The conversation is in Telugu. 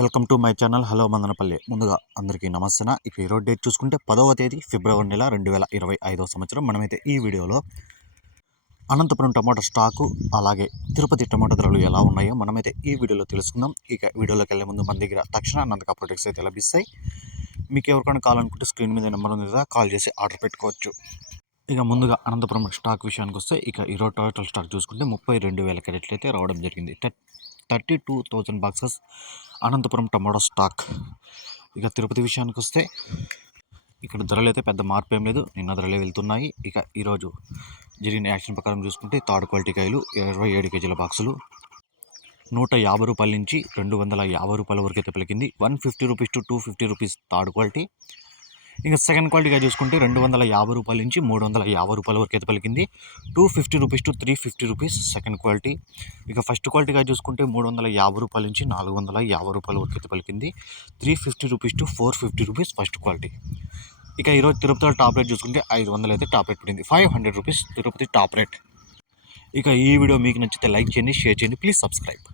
Welcome to my channel. Hello Madanapalle. ముందుగా అందరికీ నమస్తే ఇక ఈరోజు డేట్ చూసుకుంటే పదవ తేదీ ఫిబ్రవరి నెల రెండు వేల ఇరవై ఐదవ సంవత్సరం. మనమైతే ఈ వీడియోలో అనంతపురం టమాటా స్టాకు అలాగే తిరుపతి టమాటా ధరలు ఎలా ఉన్నాయో మనమైతే ఈ వీడియోలో తెలుసుకుందాం. ఇక వీడియోలోకి వెళ్ళే ముందు మన దగ్గర తక్షణ అనంతక ప్రొడక్ట్స్ అయితే లభిస్తాయి. మీకు ఎవరికైనా కావాలనుకుంటే స్క్రీన్ మీద నెంబర్ ఉంది కదా కాల్ చేసి ఆర్డర్ పెట్టుకోవచ్చు. ఇక ముందుగా అనంతపురం స్టాక్ విషయానికి వస్తే ఇక ఈరోజు టోటల్ స్టాక్ చూసుకుంటే ముప్పై రెండు వేల క్యారెట్లు అయితే రావడం జరిగింది. Thirty two thousand boxes Anantapuram tomato stock. ఇక తిరుపతి విషయానికి వస్తే ఇక్కడ ధరలు అయితే పెద్ద మార్పు ఏం లేదు. నిన్న ధరలే వెళ్తున్నాయి. ఇక ఈరోజు జరిగిన యాక్షన్ ప్రకారం చూసుకుంటే థర్డ్ క్వాలిటీ కాయలు ఇరవై ఏడు కేజీల బాక్సులు. నూట యాభై రూపాయల నుంచి రెండు వందల యాభై రూపాయల వరకు అయితే పలికింది. One fifty rupees to two fifty rupees third quality. ఇంకా సెకండ్ క్వాలిటీగా చూసుకుంటే రెండు వందల యాభై రూపాయల నుంచి మూడు వందల యాభై రూపాయల వరకు అయితే పలికింది. Two fifty rupees to three fifty rupees second quality ఇక ఫస్ట్ క్వాలిటీగా చూసుకుంటే మూడు వందల యాభై రూపాయల నుంచి నాలుగు వందల యాభై రూపాయల వరకు అయితే పలికింది. Three fifty rupees to four fifty rupees first quality ఇక ఈరోజు తిరుపతిలో టాప్ రేట్ చూసుకుంటే ఐదు వందలు అయితే టాప్ రేట్ పడింది. Five hundred rupees Tirupati top rate ఇక ఈ వీడియో మీకు నచ్చితే లైక్ చేయండి షేర్ చేయండి ప్లీజ్ సబ్స్క్రైబ్